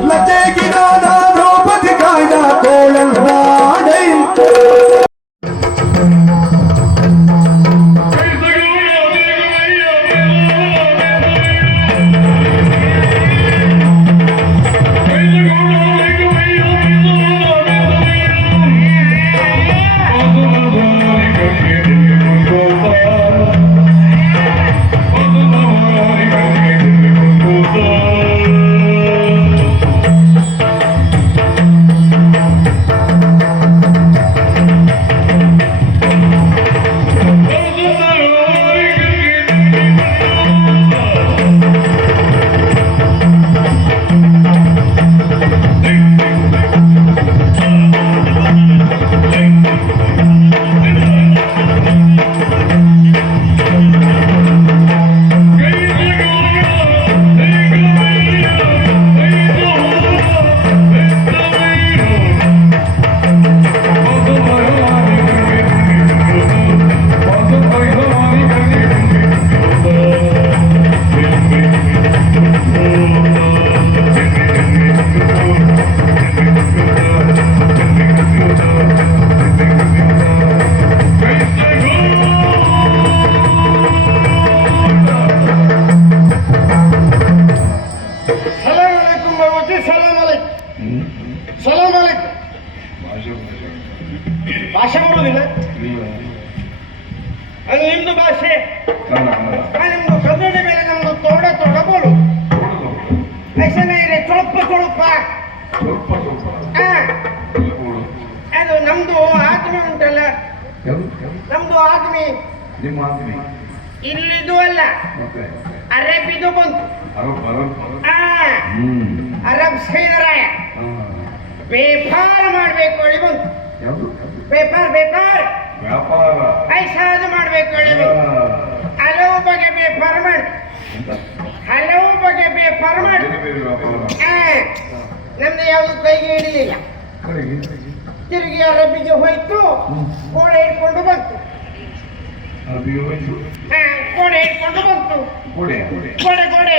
Let's take it on. ಆತ್ಮೆ ಉಂಟಲ್ಲ? ನಮ್ದು ಆತ್ಮೆ ನಿಮ್ಮ ಆತ್ಮಿ ಇಲ್ಲಿದು ಅಲ್ಲ. ಅರೇಬಿದು ಬಂತು. ಅರಬ್ ಹಾ. ವ್ಯಾಪಾರ ಮಾಡ್ಬೇಕು ಹೇಳಿ ಬಂತು. ವ್ಯಾಪಾರ ವ್ಯಾಪಾರ ವ್ಯಾಪಾರ. ಪೈಸಾದು ಮಾಡ್ಬೇಕು ಹೇಳಿ. ಹಲವು ಬಗೆ ವ್ಯಾಪಾರ ಮಾಡಿ? ಹಲವು ಬಗೆ ವ್ಯಾಪಾರ. ಮಾಡಿ ನಮ್ದು ಯಾವುದು ಕೈಗೆ ಹಿಡಿಲಿಲ್ಲ. ತಿರುಗಿ ಅರಬಿಗೆ ಹೋಯ್ತು ಕೋಣೆ ಕೋಡೆ ಹಿಡ್ಕೊಂಡು ಬಂತು. ಅರಬಿಗೆ ಹೋಯ್ತು? ಆ, ಕೋಡೆ ಹಿಡ್ಕೊಂಡು ಬಂತು. ಗೋಡೆ ಗೋಡೆ. ಕುದುರೆ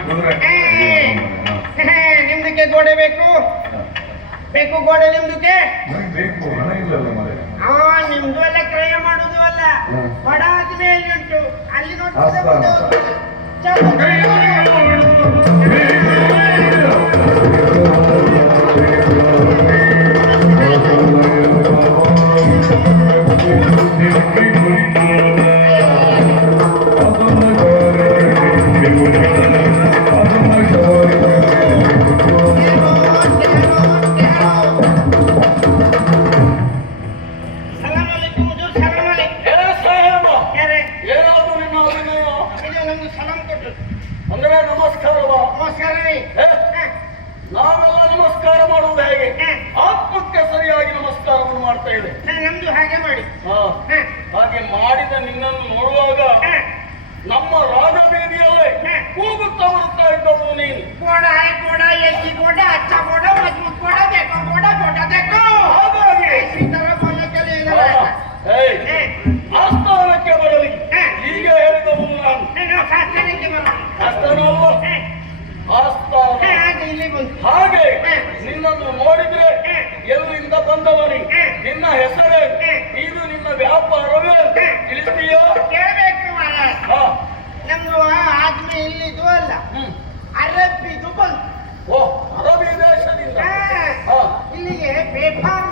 ಕುದುರೆ ನಿಮ್ದಕ್ಕೆ ಗೋಡೆ ಬೇಕು? ಬೇಕು ಗೋಡೆ ನಿಮ್ದಕ್ಕೆ? ಬೇಕು ಹಣ ಇಲ್ಲಲ್ಲ ಮರೆ. ಆ ನಿಮ್ದು ಅಲ್ಲ ಕ್ರಯ ಮಾಡುದು ಅಲ್ಲ. ಬಡ ಆದ್ಮೇಲೆ ಉಂಟು. ಅಲ್ಲಿ. ನೋಡ್ತಾರೆ ಅಂದ್ರೆ ನಮಸ್ಕಾರವ? ನಮಸ್ಕಾರ ನಾವೆಲ್ಲ ನಮಸ್ಕಾರ ಮಾಡುವುದು ಹೇಗೆ? ಆತ್ಮಕ್ಕೆ ಸರಿಯಾಗಿ ನಮಸ್ಕಾರವನ್ನು ಮಾಡ್ತಾ ಇದೆ ನಮ್ದು ಹಾಗೆ ಮಾಡಿ. ಹಾಗೆ ಮಾಡಿದ ನಿನ್ನನ್ನು ನೋಡುವಾಗ ನಮ್ಮ ರಾಜಬೇದಿಯಲ್ಲೇ ಕೂಗುತ್ತಾ ಬರ್ತಾ ಇದ್ದವನು ನೀನು. ಕೋಡ ಕೋಡ ಎಲ್ಲಿ ಕೋಡ ಅಚ್ಚ ಕೋಡ ಮಜ್ಮು ಕೋಡ ಬೇಕೋ ಕೋಡ ಕೋಟ ಬೇಕೋ. ಹಾಗಾಗಿ ಶ್ರೀಧರ ಏನಾರ ಆಸ್ಥಾನಕ್ಕೆ ಬರಲಿ. ಹೀಗೆ ಹೇಳಿದ ನಾನು. ಹಾಗೆ ಇಲ್ಲಿ ನಿನ್ನನ್ನು ನೋಡಿದ್ರೆ ಎಲ್ಲಿಂದ ಬಂದವನಿ ನಿನ್ನ ಹೆಸರೇ ಇದು ನಿನ್ನ ವ್ಯಾಪಾರವೇ ತಿಳಿಸ್ತೀಯೋ ಕೇಳಬೇಕು ನಮ್ದು ಆದ್ಮಿ ಇಲ್ಲಿ ಅಲ್ಲ ಅರಬ್ಬಿದು ಬಂತು ಓ ಅರಬಿ ದೇಶದಿಂದ ಇಲ್ಲಿಗೆ ಬೇಫಾರ್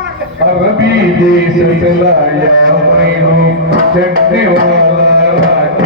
ಅರಬಿ ದೇಶ ಚಲಾಯ ಮೈನು ರಾಜ.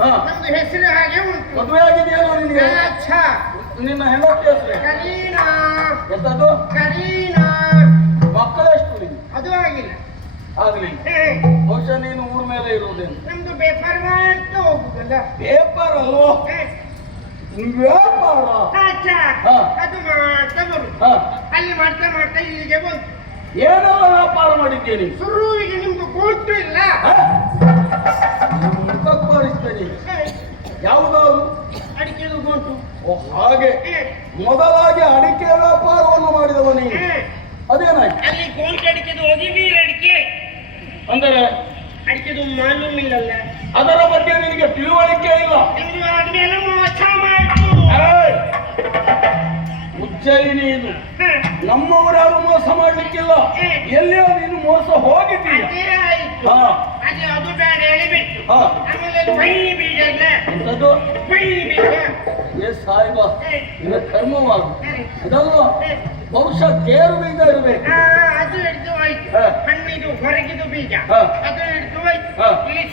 ನಮ್ದು ಹೆಸರು ಹಾಗೆ ಉಂಟು. ಮದುವೆ ಆಗಿದೆಯಲ್ಲ ನಿನಗೆ? ಅಚ್ಚಾ. ನಿನ್ನ ಹೆಂಡತಿ ಹೆಸರು? ಕರೀನಾ. ಎಂತದ್ದು? ಕರೀನಾ. ಮಕ್ಕಳೆಷ್ಟು ನಿನಗೆ ಅದು ಆಗಿಲ್ಲ. ಆಗ್ಲಿ. ಬಹುಶಃ ನೀನು ಊರ್ ಮೇಲೆ ಇರುವುದೇನು ನಮ್ದು ಪೇಪರ್ ಮಾಡ್ತಾ ಹೋಗುದಲ್ಲ. ಪೇಪರ್ ಅಲ್ವೋ? ವ್ಯಾಪಾರ. ಅದು ಮಾಡ್ತಾ ಬರುದು ಅಲ್ಲಿ ಮಾಡ್ತಾ ಮಾಡ್ತಾ ಇಲ್ಲಿಗೆ ಬಂತು. ಏನೋ ವ್ಯಾಪಾರ ಮಾಡಿದ್ದೇನೆ ಶುರುವಿಗೆ ನಿಮ್ದು ಗೊತ್ತು ಇಲ್ಲ. ಗೊತ್ತು ಓ ಹಾಗೆ. ಮೊದಲಾಗಿ ಅಡಿಕೆ ವ್ಯಾಪಾರವನ್ನು ಮಾಡಿದವ ನೀನು. ಹೇ, ಅದೇನಾಯ್ತು? ಅಲ್ಲಿ ಗೋಂಟ್ ಅಡಿಕೆದು ಹೋಗಿ ನೀರು ಅಡಿಕೆ. ಅಂದರೆ? ಅಡಿಕೆದು ಮಾಲೂಮ್ ಇಲ್ಲಲ್ಲ. ಅದರ ಬಗ್ಗೆ ನಿನಗೆ ತಿಳುವಳಿಕೆ ಇಲ್ಲ. ಆದ್ಮೇಲೆ ಮೋಸ ಮಾಡ್ತು! ಉಜ್ಜಯಿನಿ ಇದು ನಮ್ಮವರು ನಮ್ಮವರಾರು ಮೋಸ ಮಾಡ್ಲಿಕ್ಕಿಲ್ಲ. ಎಲ್ಲಿಯೋ ನೀನು ಮೋಸ ಹೋಗಿದ್ದೀಯ. ಅದೇ ಆಯ್ತು. ಹಾ. ಅದೇ ಬೇಡ ಹಾ. ಆಮೇಲೆ ಪೈ ಬೀಜ ಏ ಹೇ, ನಿನ್ನ ಕರ್ಮವಾಗು ಹೇ, ಅದಲ್ವಾ ಬಹುಶಃ ಕೇರು ಬೀಜ ಇರಬೇಕು. ಅದು ಹಿಡಿದು ಹೋಯ್ತು. ಹಣ್ಣಿದು ಹೊರಗಿದು ಬೀಜ. ಅದು ಹಿಡಿದು ಹೋಯ್ತು.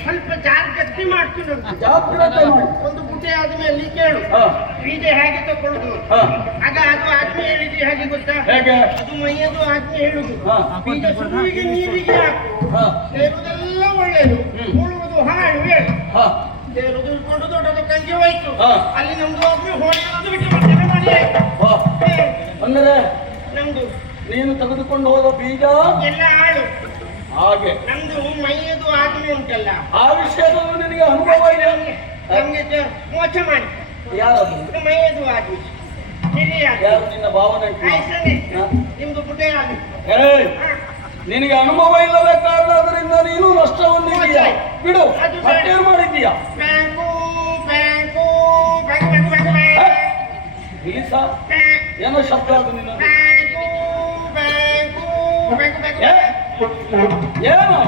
ಸ್ವಲ್ಪ ಜಾಗ್ರತೆ ಮಾಡ್ತೀನಿ. ಜಾಗ್ರತೆ ಮಾಡಿ. ಒಂದು ಬುಟ್ಟಿ ಆದ್ಮೇಲೆ ಕೇಳು. ಬೀಜ ಹೇಗೆ ತಗೊಳ್ಳುದು ಆಗ ಅದು ಆದ್ಮೆ ಹೇಳಿದಿ ಹೇಗೆ ಗೊತ್ತಾ? ಹೇಗೆ? ಅದು ಮೈಯದು ಆದ್ಮೆ ಹೇಳುದು. ಬೀಜ ಸುರುವಿಗೆ ನೀರಿಗೆ ಹಾಕು. ಸೇರುವುದೆಲ್ಲ ಒಳ್ಳೆಯದು. ಉಳುವುದು ಹಾಳು ಹೇಳು. ಹಾ ಸೇರುವುದು ಇಟ್ಕೊಂಡು ದೊಡ್ಡದು ಕಂಜಿ ಹೋಯ್ತು. ಹಾ. ಅಲ್ಲಿ ನಮ್ದು ಒಬ್ಬರು ಹೋಳಿಗೆ ಬಿಟ್ಟು ಬರ್ತೇನೆ ಮಾಡಿ ಆಯ್ತು. ಹಾ. ಹೇ, ಅಂದರೆ ನಮ್ದು ನೀನು ತೆಗೆದುಕೊಂಡು ಹೋದ ಬೀಜ? ಎಲ್ಲ ಹಾಳು. ಹಾಗೆ. ನಮ್ದು ಮೈಯದು ಆದ್ಮೆ ಉಂಟಲ್ಲ. ಆ ವಿಷಯದಲ್ಲೂ ನಿನಗೆ ಅನುಭವ ಇದೆ? ನಮ್ಗೆ ಮೋಚ ಮೋಸ ಮಾಡಿ. ಯಾರದು ಮೈಯದು ಆದ್ಮೆ ಹಿರಿಯ ಯಾರು ನಿನ್ನ ಭಾವನೆ ಆಯ್ತಾನೆ ನಿಮ್ದು ಪುಟೆ ಆದ್ಮೆ ಏಯ್ ನಿನಗೆ ಅನುಭವ ಇಲ್ಲದ ಕಾರಣ ಅದರಿಂದ ನೀನು ನಷ್ಟವನ್ನಿದೀಯ ಬಿಡು. ಅದು ಬೇಡ. ಮತ್ತೇನು ಮಾಡಿದ್ದೀಯ? ಬ್ಯಾಂಕ್ ಏನೋ ಶಬ್ದ ಅದು ನಿನ್ನ? ಏನು?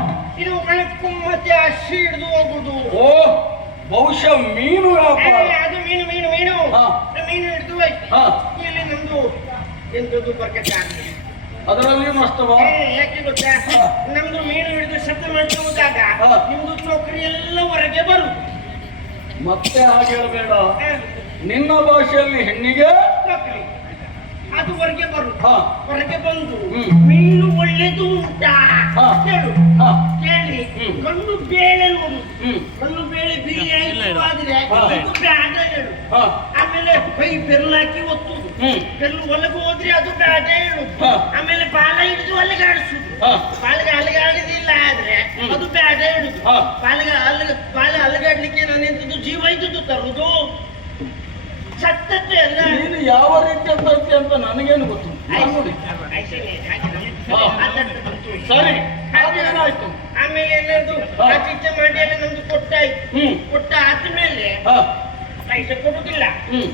ಇದು ಬೆಳಕು ಮತ್ತೆ ಹಸಿ ಹಿಡಿದು ಹೋಗುದು ಓ ಬಹುಶಃ ಮೀನು ಅದು ಮೀನು ಮೀನು ಮೀನು. ಮೀನು ಹಿಡಿದು ಇಲ್ಲಿ ನಮ್ದು ಎಂತದ್ದು ಬರ್ಕತ್ತೆ ಅದರಲ್ಲಿಯೂ ನಷ್ಟವಾ? ಯಾಕೆ ಗೊತ್ತಾ? ನಮ್ದು ಮೀನು ಹಿಡಿದು ಶಬ್ದ ಮಾಡಿದಾಗ. ನಿಮ್ದು ಚೌಕರಿ ಎಲ್ಲ ಹೊರಗೆ ಬರು ಮತ್ತೆ ಹಾಗೆ ಹೇಳಬೇಡ. ನಿನ್ನ ಭಾಷೆಯಲ್ಲಿ ಹೆಣ್ಣಿಗೆ ಚೌಕರಿ ಅದು ಹೊರಗೆ ಬರು ಹಾ. ಹೊರಗೆ ಬಂದು. ಮೀನು ಒಳ್ಳೆದು ಉಂಟಾ ಹಾ. ಕೇಳು ಹಾ. ಕೇಳಿ. ಕಣ್ಣು ಬೇಳೆ ನೋಡು. ಹ್ಮ್. ಕಣ್ಣು ಬೇಳೆ ಬಿಳಿ ಆದ್ರೆ. ಬ್ಯಾಡ ಹೇಳು. ಆಮೇಲೆ ಕೈ ಬೆರಳಾಕಿ ಒತ್ತುದು ಬೆರಳು ಒಳಗೆ ಹೋದ್ರೆ ಅದು ಬ್ಯಾಡ ಹೇಳು. ಹಾ. ಆಮೇಲೆ ಬಾಲ ಹಿಡಿದು ಅಲ್ಲಿಗೆ ಆಡಿಸುದು ಹಾ ಬಾಲಿಗೆ ಅಲಗಾಡಿದಿಲ್ಲ ಆದ್ರೆ ಹ್ಮ್. ಅದು ಬ್ಯಾಡ ಹೇಳುದು ಹಾ. ಬಾಲಿಗೆ ಅಲ್ಲಿಗೆ ಬಾಲ ಅಲಗಾಡ್ಲಿಕ್ಕೆ ನಾನು ಎಂತದ್ದು ಜೀವ ಇದ್ದುದು ತರುದು ಸತ್ತದ್ದೇ ಅಲ್ಲ ನೀನು ಯಾವ ರೀತಿಯ ತರ್ತಿ ಅಂತ ನನಗೇನು ಗೊತ್ತು? ನೋಡಿ. ಸರಿ. ಏನಾಯ್ತು? ಆಮೇಲೆ ಎಲ್ಲರದು. ಆಚೀಚೆ ಮಾಡಿ ಎಲ್ಲ ನಮ್ದು ಕೊಟ್ಟಾಯ್ತು ಹ್ಮ್. ಕೊಟ್ಟ ಆದ್ಮೇಲೆ ಪೈಸೆ ಕೊಡುದಿಲ್ಲ.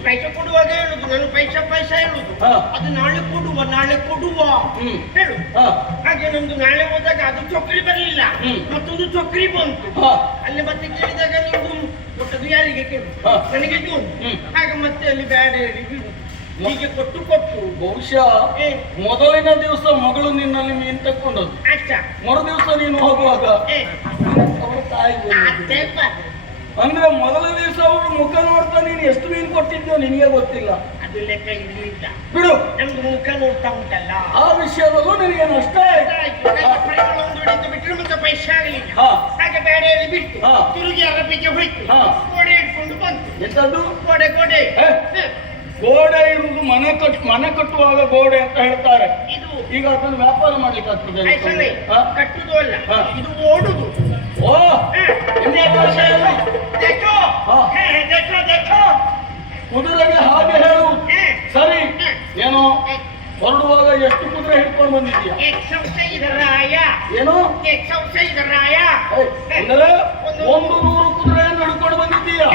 ಪೈಸೆ ಕೊಡುವಾಗ ಹೇಳುದು ನಾನು ಪೈಸೆ ಪೈಸೆ ಹೇಳುದು. ಅದು ನಾಳೆ ಕೊಡುವ ನಾಳೆ ಕೊಡುವ. ಹೇಳು. ಹಾಗೆ ನಮ್ದು ನಾಳೆ ಹೋದಾಗ ಅದು ಚೊಕ್ರಿ ಬರಲಿಲ್ಲ. ಮತ್ತೊಂದು ಚೊಕ್ರಿ ಬಂತು. ಅಲ್ಲಿ ಮತ್ತೆ ಕೇಳಿದಾಗ ನೀವು ಕೊಟ್ಟದು ಯಾರಿಗೆ ಕೇಳು. ನನಗೆ ಹಾಗೆ ಮತ್ತೆ ಅಲ್ಲಿ ಬ್ಯಾಡ ಹೇಳಿ ಹೀಗೆ ಕೊಟ್ಟು ಕೊಟ್ಟು ಬಹುಶಃ ಮೊದಲಿನ ದಿವಸ ಮಗಳು ನಿನ್ನಲ್ಲಿ ಮೀನು ತಕ್ಕೊಂಡದ್ದು ಮರು ದಿವಸ ನೀನು ಹೋಗುವಾಗ. ಅಂದ್ರೆ ಮೊದಲ ದಿವಸ ಅವರು ಮುಖ ನೋಡ್ತಾ ನೀನು ಎಷ್ಟು ಮೀನು ಕೊಟ್ಟಿದ್ಯೋ ನಿನಗೆ ಗೊತ್ತಿಲ್ಲ. ಅದು ಲೆಕ್ಕ ಇರ್ಲಿಲ್ಲ. ಬಿಡು. ನಮ್ದು ಮುಖ ನೋಡ್ತಾ ಉಂಟಲ್ಲ. ಆ ವಿಷಯದಲ್ಲೂ ನಿನಗೆ ನಷ್ಟ ಆಯ್ತು? ಒಂದು ಮತ್ತೆ ಪೈಸೆ ಆಗಲಿಲ್ಲ. ಹಾಗೆ ಬೇಡ ಹೇಳಿ ಬಿಟ್ಟು. ತಿರುಗಿ ಅರಬಿಗೆ ಹೋಯ್ತು. ಗೋಡೆ ಇಟ್ಕೊಂಡು ಬಂತು. ಎಂತದ್ದು? ಕೋಡೆ? ಹ. ಗೋಡೆ ಇರುವುದು ಮನೆ ಕಟ್ ಮನೆ ಕಟ್ಟುವಾಗ ಗೋಡೆ ಅಂತ ಹೇಳ್ತಾರೆ. ಈಗ ಅದನ್ನು ವ್ಯಾಪಾರ ಮಾಡ್ಲಿಕ್ಕೆ ಆಗ್ತದೆ ಅಲ್ಲ ಇದು ಓಡುದು. ಓ! ಕುದುರೆಗೆ ಹಾಗೆ ಹೇಳು. ಸರಿ. ಏನೋ? ಹೊರಡುವಾಗ ಎಷ್ಟು ಕುದುರೆ ಹಿಡ್ಕೊಂಡು ಬಂದಿದ್ಯಾ ಏನು? ಒಂದು ನೂರು ಕುದುರೆಯನ್ನು ಹಿಡ್ಕೊಂಡು ಬಂದಿದ್ದೀಯಾ?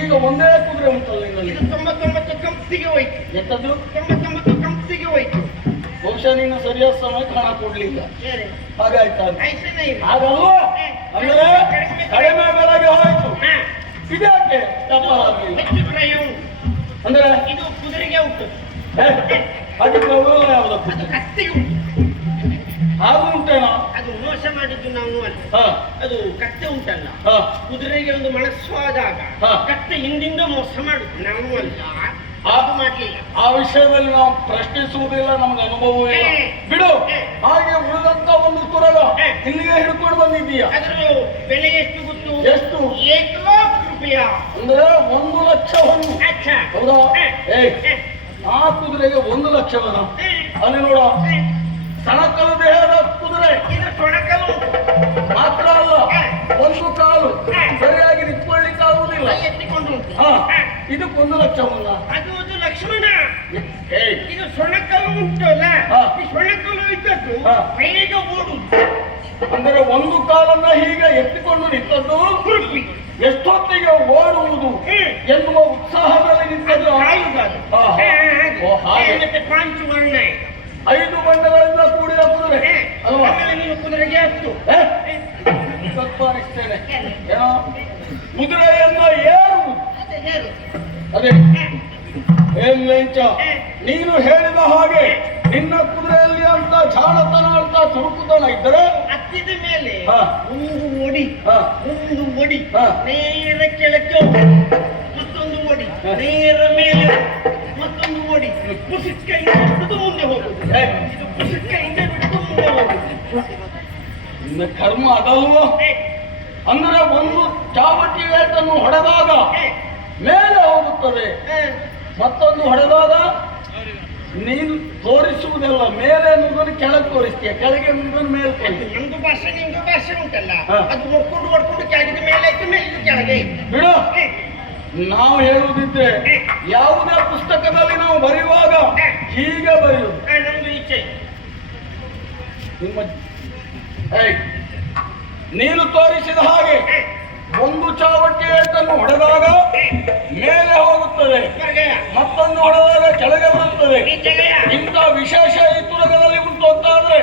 ಈಗ ಒಂದೇ ಕುದುರೆ ಉಂಟಲ್ಲ ನಿನ್ನಲ್ಲಿ ಇದು ತೊಂಬತ್ತೊಂಬತ್ತು ಕಂಪ್ಸಿಗೆ ಹೋಯ್ತು. ಎಂತದ್ದು? ತೊಂಬತ್ತೊಂಬತ್ತು ಕಂಪ್ಸಿಗೆ ಹೋಯ್ತು. ಬಹುಶಃ ನೀನು ಸರಿಯಾದ ಸಮಯ ಹಣ ಕೊಡ್ಲಿಲ್ಲ. ಹಾಗಾಯ್ತಾ ಹಾಗಲ್ವಾ? ಅಂದ್ರೆ ಕಡಿಮೆ ಬೆಲೆಗೆ ಹೋಯ್ತು. ಇದಕ್ಕೆ ಇದ್ಯಾಕೆ ಅಂದ್ರೆ? ಇದು ಕುದುರೆಗೆ ಉಂಟು. ಅದಕ್ಕೆ ಯಾವ್ದು ಕತ್ತೆಗೆ ಉಂಟು. ಹಾಗೂ ಉಂಟೇನಾ? ಮೋಸ ಮಾಡಿದ್ದು ನಾವು ಅಲ್ಲಿ ಹಾ. ಅದು ಕತ್ತೆ ಉಂಟಲ್ಲ. ಕುದುರೆಗೆ ಒಂದು ಮನಸ್ಸು ಆದಾಗ ಕತ್ತೆ ಹಿಂದಿಂದ ಮೋಸ ಮಾಡುದು. ನಾವು ಅಲ್ಲ. ಅದು ಮಾಡಲಿಲ್ಲ ಆ ವಿಷಯದಲ್ಲಿ ನಾವು ಪ್ರಶ್ನಿಸುವುದಿಲ್ಲ ನಮ್ಗೆ ಅನುಭವ ಇಲ್ಲ. ಬಿಡು. ಹಾಗೆ ಉಳಿದಂತ ಒಂದು ತುರಗ. ಇಲ್ಲಿಗೆ ಹಿಡ್ಕೊಂಡು ಬಂದಿದ್ದೀಯ? ಅದ್ರ ಬೆಲೆ ಎಷ್ಟು ಗೊತ್ತು? ಎಷ್ಟು? ಏಕ್ ರೂಪಾಯ. ಅಂದ್ರೆ ಒಂದು ಲಕ್ಷ ಒಂದು. ಹೌದಾ. ಆ ಕುದುರೆಗೆ ಒಂದು ಲಕ್ಷ ಹೇ. ಅಲ್ಲಿ ನೋಡ. ಸಣಕಲು ದೇಹದ ಕುದುರೆ ಇದು ತೊಡಕಲು ಮಾತ್ರ ಅಲ್ಲ ಒಂದು ಕಾಲು. ಸರಿಯಾಗಿ ನಿಂತ್ಕೊಳ್ಳಿಕ್ಕೆ ಆಗುವುದಿಲ್ಲ ಎತ್ತಿಕೊಂಡು ಉಂಟು. ಇದಕ್ಕೊಂದು ಲಕ್ಷವನ್ನ ಅದು ಒಂದು ಲಕ್ಷ್ಮಣ. ಇದು ಸೊಣಕಲ್ಲು ಉಂಟಲ್ಲ ಹಾ. ಈ ಸೊಣಕಲ್ಲು ಇದ್ದದ್ದು. ಬೇಗ ಓಡು. ಅಂದರೆ ಒಂದು ಕಾಲನ್ನ ಹೀಗೆ ಎತ್ತಿಕೊಂಡು ನಿಂತದ್ದು ಎಷ್ಟೊತ್ತಿಗೆ ಓಡುವುದು. ಎನ್ನುವ ಉತ್ಸಾಹದಲ್ಲಿ ನಿಂತದ್ದು ಆಯುಧ ಐದು ಬಣ್ಣಗಳಿಂದ ಕೂಡಿದ ಕುದುರೆ. ಅಲ್ವಾ ನೀನು ಕುದುರೆಗೆ ಹತ್ತು ಏ? ಸ್ವಲ್ಪ ಅನಿಸ್ತೇನೆ ಏನೋ ಕುದುರೆಯನ್ನ ಏರು ಅದೇ ನೀನು ಹೇಳಿದ ಹಾಗೆ ನಿನ್ನ ಕುದುರೆಯಲ್ಲಿ ಅಂತ ಚಾಣತನ ಅಂತ ಚುರುಕುತನ ಇದ್ದರೆ ಹತ್ತಿದ ಮೇಲೆ. ಒಂದು ಓಡಿ. ಒಂದು ಓಡಿ. ನೇರ ಕೆಳಕ್ಕೆ. ಮತ್ತೊಂದು ಓಡಿ ನೇರ ಮೇಲೆ ಮತ್ತೊಂದು ಓಡಿ ಕುಸಿತ ಬಿಡುದು ಮುಂದೆ ಹೋಗುದು. ಇದು ಪುಸಿಕೈಯಿಂದ ಕರ್ಮ ಅದಲ್ವಾ. ಅಂದ್ರೆ ಒಂದು ಚಾವಟಿ ವೇಟನ್ನು ಹೊಡೆದಾಗ ಮೇಲೆ ಹೋಗುತ್ತದೆ. ಮತ್ತೊಂದು ಹೊಡೆದಾಗ ನೀನು ತೋರಿಸುವುದಿಲ್ಲ ಮೇಲೆ ಅನ್ನೋದನ್ನು ಕೆಳಗೆ ತೋರಿಸ್ತೀಯ ಕೆಳಗೆ ಅನ್ನೋದನ್ನು ಮೇಲೆ ತೋರಿಸ್ತೀಯ. ನಮ್ದು ಭಾಷೆ ನಿಮ್ದು ಭಾಷೆ ಉಂಟಲ್ಲ ಅದು ಹೊಡ್ಕೊಂಡು ಹೊಡ್ಕೊಂಡು ಕೆಳಗಿದ ಮೇಲೆ ಆಯ್ತು ಕೆಳಗೆ. ಬಿಡು. ನಾವು ಹೇಳುವುದಿದ್ರೆ ಯಾವುದೇ ಪುಸ್ತಕದಲ್ಲಿ ನಾವು ಬರೆಯುವಾಗ ಹೀಗೆ ಬರೆಯುವುದು. ನಮ್ದು ಈಚೆ. ನಿಮ್ಮ ನೀನು ತೋರಿಸಿದ ಹಾಗೆ ಒಂದು ಚಾವಟಿ ಏಟನ್ನು ಹೊಡೆದಾಗ ಮೇಲೆ ಹೋಗುತ್ತದೆ ಮತ್ತೊಂದು ಹೊಡೆದಾಗ ಕೆಳಗೆ ಬರುತ್ತದೆ ಇಂಥ ವಿಶೇಷ ಈ ತುರಗದಲ್ಲಿ ಉಂಟು ಅಂತ ಆದ್ರೆ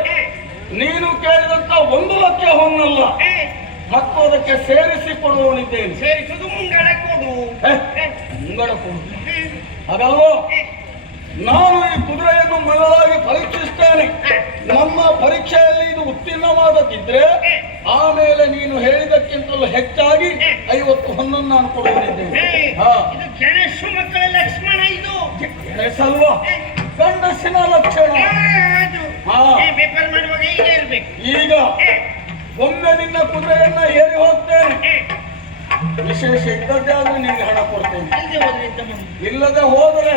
ನೀನು ಕೇಳಿದಂತ ಒಂದು ಲಕ್ಷ ಹೊನ್ನಲ್ಲ. ಮತ್ತು ಅದಕ್ಕೆ ಸೇರಿಸಿ ಕೊಡುವವನಿದ್ದೇನೆ ಸೇರಿಸುದು ಮುಂಗಡ ಕೊಡು. ಮುಂಗಡ ಕೊಡು ಹೇ. ನಾನು ಈ ಕುದುರೆಯನ್ನು ಮೊದಲಾಗಿ ಪರೀಕ್ಷಿಸ್ತೇನೆ ನಮ್ಮ ಪರೀಕ್ಷೆಯಲ್ಲಿ ಇದು ಉತ್ತೀರ್ಣವಾದದ್ದಿದ್ರೆ ಆಮೇಲೆ ನೀನು ಹೇಳಿದಕ್ಕಿಂತಲೂ ಹೆಚ್ಚಾಗಿ ಐವತ್ತು ಹೊನ್ನನ್ನು ನಾನು ಕೊಡುತ್ತಿದ್ದೇನೆ ಲಕ್ಷ್ಮಣ ಇದು. ಹೆಸಲ್ವಾ ಗಂಡಸಿನ ಲಕ್ಷಣ. ಈಗ. ಒಮ್ಮೆ ನಿನ್ನ ಕುದುರೆಯನ್ನ ಏರಿ ಹೋಗ್ತೇನೆ. ವಿಶೇಷ ಇದ್ದದ್ದೇ ಆದ್ರೆ ನಿನಗೆ ಹಣ ಕೊಡ್ತೇನೆ. ಅಲ್ಲದೆ ಹೋದ್ರೆ ಎಂತ ಮಾಡುದು? ಇಲ್ಲದೆ ಹೋದ್ರೆ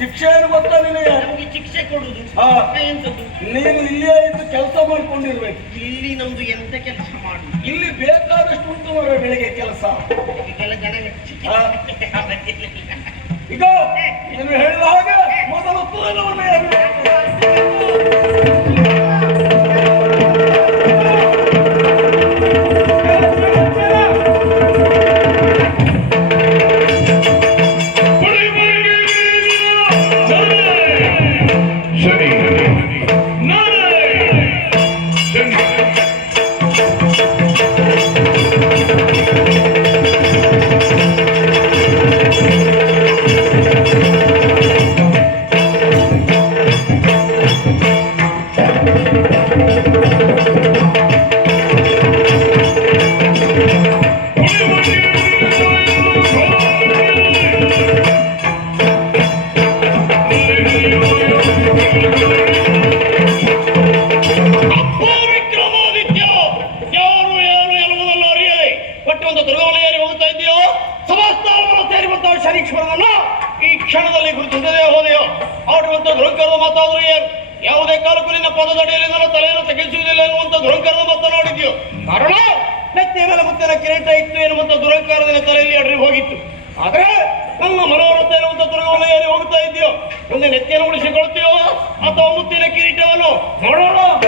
ಶಿಕ್ಷೆ ಏನು ಗೊತ್ತಾ ನಿನಗೆ? ನಮ್ಗೆ ಶಿಕ್ಷೆ ಕೊಡುದು ಹಾ. ಎಂತದ್ದು ನೀನು ಇಲ್ಲಿಯೇ ಇದ್ದು ಕೆಲಸ ಮಾಡ್ಕೊಂಡಿರ್ಬೇಕು. ಇಲ್ಲಿ ನಮ್ದು ಎಂತ ಕೆಲಸ ಮಾಡುದು ಇಲ್ಲಿ ಬೇಕಾದಷ್ಟು ಉಂಟು ಮರ ಬೆಳಿಗ್ಗೆ ಕೆಲಸ. ಇದು ಜನ ಹಾ. ಈಗ ನೀನು ಹೇಳಿದ ಹಾಗೆ ಮೊದಲು ತುರಗವನ್ನು ಪದದಡಿಯಲ್ಲಿ ತಲೆಯನ್ನು ತೆಗೆಸುವುದಿಲ್ಲ ಎನ್ನುವಂತ ಮತ್ತೆ ನೋಡಿದ್ಯೋ? ಕಾರಣ, ನೆತ್ತಿಯ ಮೇಲೆ ಮುತ್ತಿನ ಕಿರೀಟ ಇತ್ತು ಎನ್ನುವಂತ ದುರಂಕಾರದಿಂದ ತಲೆಯಲ್ಲಿ ಅಡ್ರಿ ಹೋಗಿತ್ತು. ಆದ್ರೆ, ನನ್ನ ಮನೋರಥ ಇರುವಂತ ಏರಿ ಹೋಗ್ತಾ ಇದೆಯೋ? ಮುಂದೆ ನೆತ್ತಿಯನ್ನು ಉಳಿಸಿಕೊಳ್ತೀಯೋ ಅಥವಾ ಮುತ್ತಿನ ಕಿರೀಟವನ್ನು ನೋಡೋಣ?